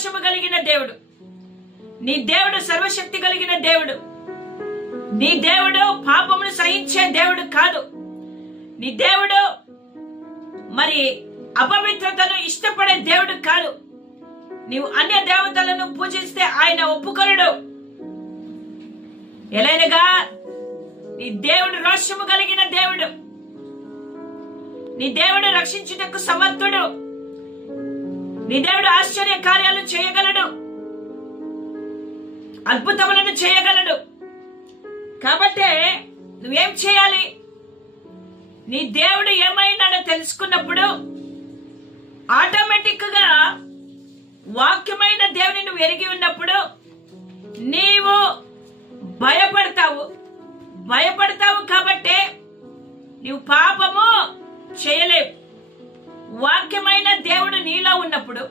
రోషము కలిగిన దేవుడు. నీ దేవుడు సర్వశక్తి కలిగిన దేవుడు. నీ దేవుడు పాపమును సహించే దేవుడు కాదు. నీ దేవుడు మరి అపవిత్రతను ఇష్టపడే దేవుడు కాదు. నీవు అన్య దేవతలను పూజిస్తే ఆయన ఒప్పుకొనడు. ఎలాగనగా నీ దేవుడు రోషము కలిగిన దేవుడు. నీ దేవుడు రక్షించుటకు సమర్థుడు. నీ దేవుడు ఆశ్చర్య కార్యాలు చేయగలడు, అద్భుతములను చేయగలడు. కాబట్టే నువ్వేం చేయాలి? నీ దేవుడు ఏమైనాడో తెలుసుకున్నప్పుడు ఆటోమేటిక్ గా వాక్యమైన దేవుని నువ్వు ఎరిగి ఉన్నప్పుడు నీవు భయపడతావు కాబట్టి నువ్వు పాపము చేయలేవు. వాక్యమైన దేవుడు నీలో ఉన్నప్పుడు,